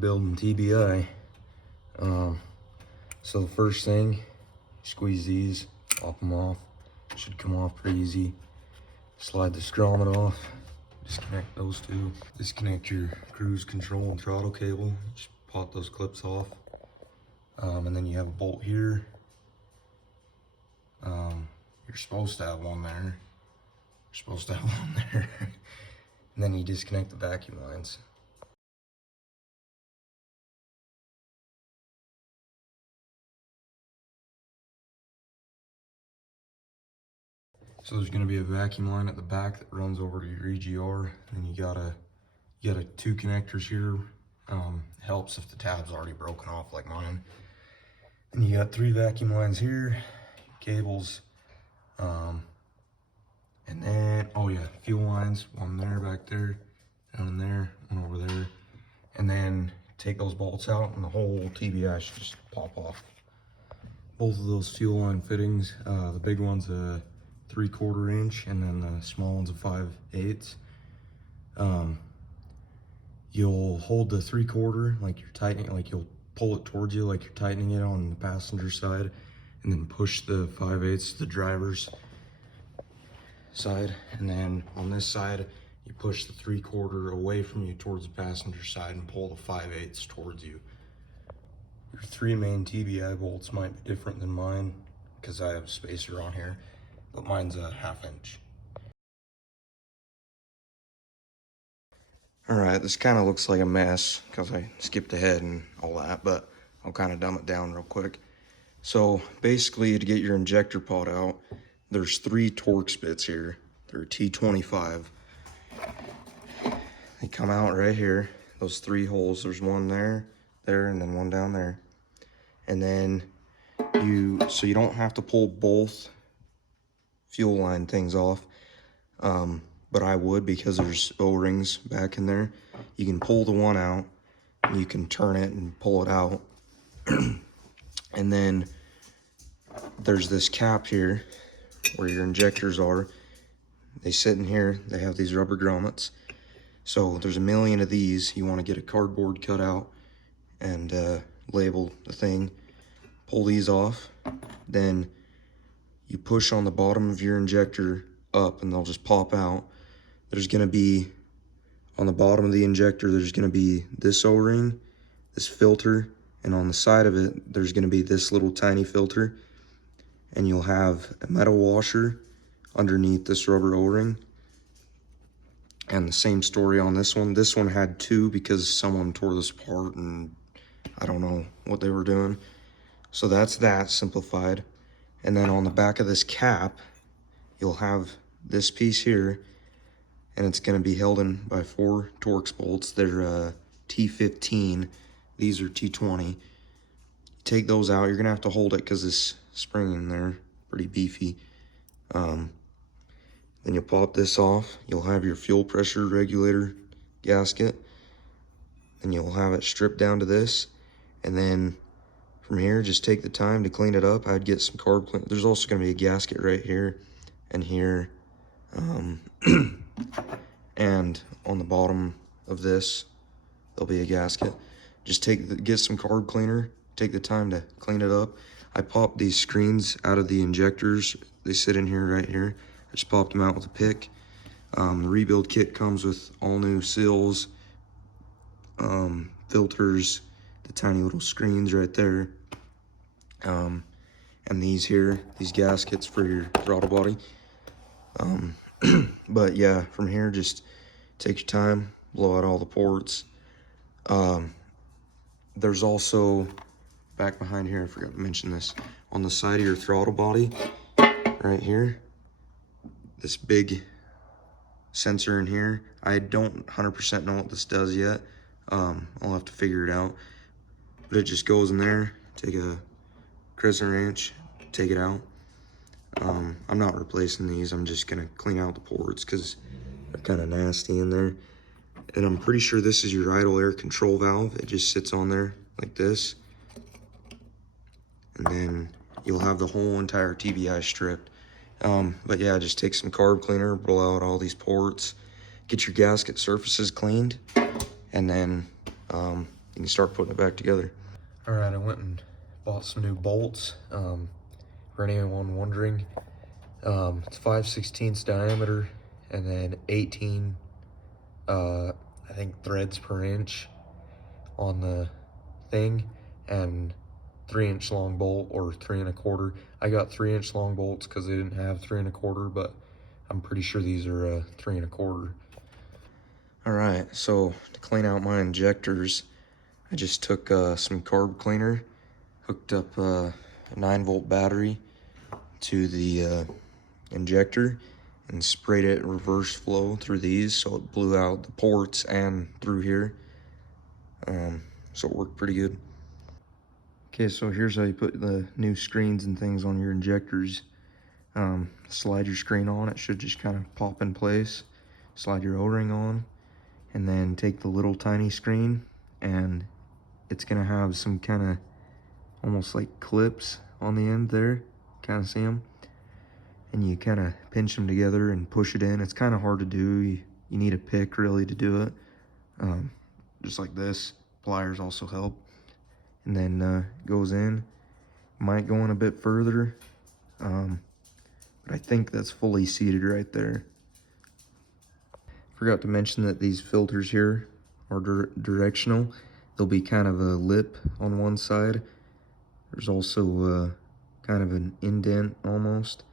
Rebuilding TBI. So the first thing, squeeze these, pop them off. Should come off pretty easy. Slide the grommet off. Disconnect those two. Disconnect your cruise control and throttle cable. Just pop those clips off. And then you have a bolt here. You're supposed to have one there. You're supposed to have one there. And then you disconnect the vacuum lines. So there's going to be a vacuum line at the back that runs over to your EGR, and you got two connectors here. Helps if the tab's already broken off like mine. And you got 3 vacuum lines here, cables, and then fuel lines, one there, back there, down in there, one over there, and then take those bolts out, and the whole TBI should just pop off. Both of those fuel line fittings, the big one's a 3/4 inch, and then the small one's a 5/8. You'll hold the 3/4 like you're tightening, like you'll pull it towards you like you're tightening it on the passenger side, and then push the 5/8 to the driver's side, and then on this side you push the 3/4 away from you towards the passenger side and pull the 5/8 towards you. Your 3 main TBI bolts might be different than mine because I have a spacer on here, but mine's a 1/2 inch. All right, this kind of looks like a mess because I skipped ahead and all that, but I'll kind of dumb it down real quick. So basically, to get your injector pod out, there's 3 Torx bits here. They're T25. They come out right here, those 3 holes. There's one there, and then one down there. And then so you don't have to pull both fuel line things off. But I would, because there's O-rings back in there. You can pull the one out, and you can turn it and pull it out. And then there's this cap here where your injectors are. They sit in here. They have these rubber grommets. So there's a million of these. You want to get a cardboard cut out and label the thing. Pull these off. Then you push on the bottom of your injector up, and they'll just pop out. There's going to be, on the bottom of the injector, there's going to be this O-ring, this filter, and on the side of it, there's going to be this little tiny filter. And you'll have a metal washer underneath this rubber O-ring. And the same story on this one. This one had 2 because someone tore this apart and I don't know what they were doing. So that's that simplified. And then on the back of this cap, you'll have this piece here, and it's going to be held in by 4 Torx bolts. They're T15. These are T20. You take those out. You're going to have to hold it because this spring in there, pretty beefy. Then you'll pop this off. You'll have your fuel pressure regulator gasket. And you'll have it stripped down to this. And then from here, just take the time to clean it up. I'd get some carb clean. There's also going to be a gasket right here and here. And on the bottom of this, there'll be a gasket. Just get some carb cleaner. Take the time to clean it up. I popped these screens out of the injectors. They sit in here right here. I just popped them out with a pick. The rebuild kit comes with all new seals, filters, the tiny little screens right there, and these here, these gaskets for your throttle body. But yeah, from here, just take your time, blow out all the ports. There's also, back behind here, I forgot to mention this, on the side of your throttle body, right here, this big sensor in here. I don't 100% know what this does yet. I'll have to figure it out. But it just goes in there, take a crescent wrench, take it out. I'm not replacing these. I'm just gonna clean out the ports because they're kind of nasty in there. And I'm pretty sure this is your idle air control valve. It just sits on there like this. And then you'll have the whole entire TBI stripped. But yeah, just take some carb cleaner, blow out all these ports, get your gasket surfaces cleaned, and then you start putting it back together. All right, I went and bought some new bolts. For anyone wondering, it's 5/16 diameter and then 18, I think, threads per inch on the thing, and 3-inch long bolt, or 3 1/4. I got 3-inch long bolts because they didn't have 3 1/4, but I'm pretty sure these are 3 1/4. All right, so to clean out my injectors, I just took some carb cleaner, hooked up a 9-volt battery to the injector, and sprayed it reverse flow through these, so it blew out the ports and through here. So it worked pretty good. Okay, so here's how you put the new screens and things on your injectors. Slide your screen on, it should just kind of pop in place. Slide your O-ring on, and then take the little tiny screen, and it's gonna have some kind of almost like clips on the end there. Kind of see them? And you kind of pinch them together and push it in. It's kind of hard to do. You need a pick really to do it. Just like this. Pliers also help. And then goes in. Might go in a bit further, but I think that's fully seated right there. Forgot to mention that these filters here are directional. There'll be kind of a lip on one side. There's also kind of an indent almost.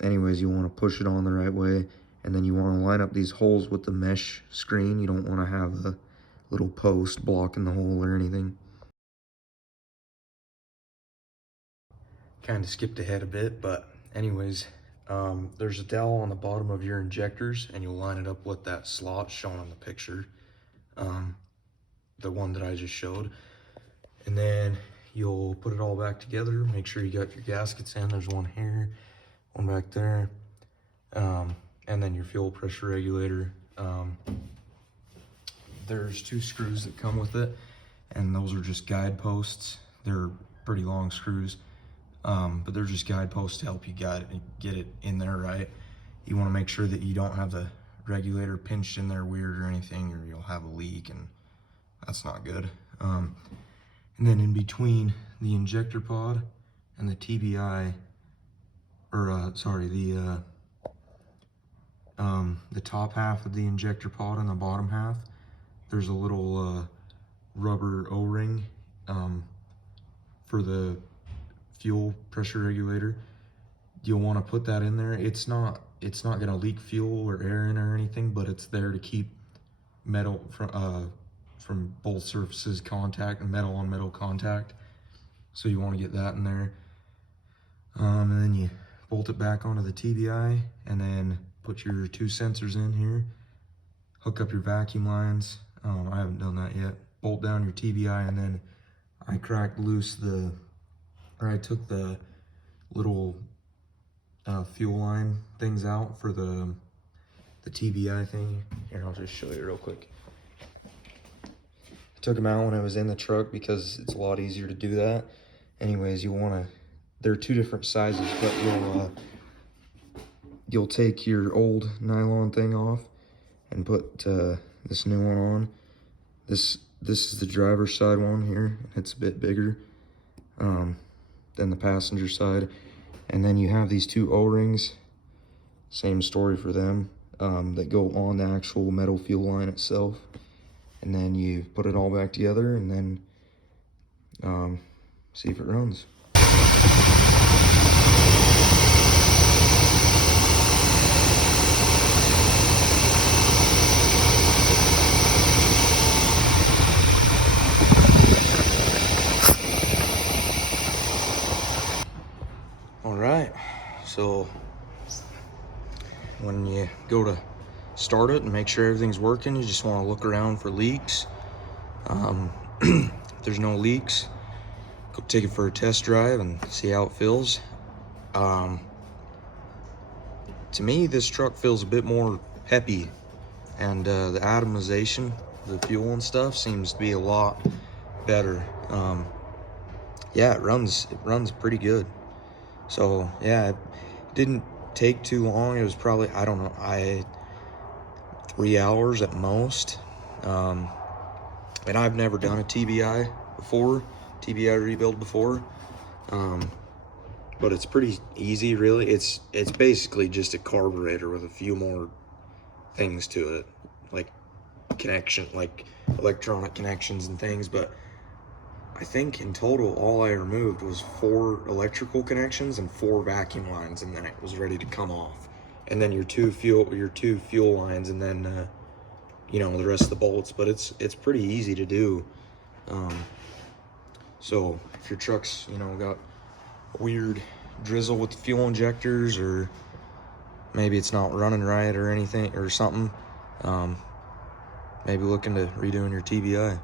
Anyways, you want to push it on the right way, and then you want to line up these holes with the mesh screen. You don't want to have a little post blocking the hole or anything. Kind of skipped ahead a bit, but anyways, there's a dowel on the bottom of your injectors, and you'll line it up with that slot shown on the picture, the one that I just showed. And then you'll put it all back together. Make sure you got your gaskets in. There's one here, one back there, and then your fuel pressure regulator. There's 2 screws that come with it, and those are just guideposts. They're pretty long screws, but they're just guideposts to help you get it in there right. You want to make sure that you don't have the regulator pinched in there weird or anything, or you'll have a leak, and that's not good. And then in between the injector pod and the TBI, or sorry, the top half of the injector pod and the bottom half, there's a little rubber O-ring for the fuel pressure regulator. You'll want to put that in there. It's not going to leak fuel or air in or anything, but it's there to keep metal from both surfaces contact, and metal on metal contact. So you want to get that in there. And then you bolt it back onto the TBI, and then put your 2 sensors in here. Hook up your vacuum lines. I haven't done that yet. Bolt down your TBI, and then I cracked loose I took the little fuel line things out for the TBI thing. Here, I'll just show you real quick. I took them out when I was in the truck because it's a lot easier to do that. Anyways, they're 2 different sizes, but you'll take your old nylon thing off and put this new one on. This is the driver's side one here. It's a bit bigger than the passenger side. And then you have these 2 O-rings, same story for them, that go on the actual metal fuel line itself. And then you put it all back together, and then see if it runs. All right, so when you go to start it and make sure everything's working, you just want to look around for leaks. If there's no leaks, go take it for a test drive and see how it feels. To me, this truck feels a bit more peppy, and the atomization, the fuel and stuff, seems to be a lot better. Yeah, it runs pretty good. So yeah, it didn't take too long. It was probably, I don't know, 3 hours at most. And I've never done a TBI before, TBI rebuild before. But it's pretty easy, really. It's basically just a carburetor with a few more things to it, like electronic connections and things. But I think in total, all I removed was 4 electrical connections and 4 vacuum lines, and then it was ready to come off. And then your two fuel lines, and then you know, the rest of the bolts. But it's pretty easy to do. So if your truck's, you know, got a weird drizzle with the fuel injectors, or maybe it's not running right or anything or something, maybe look into redoing your TBI.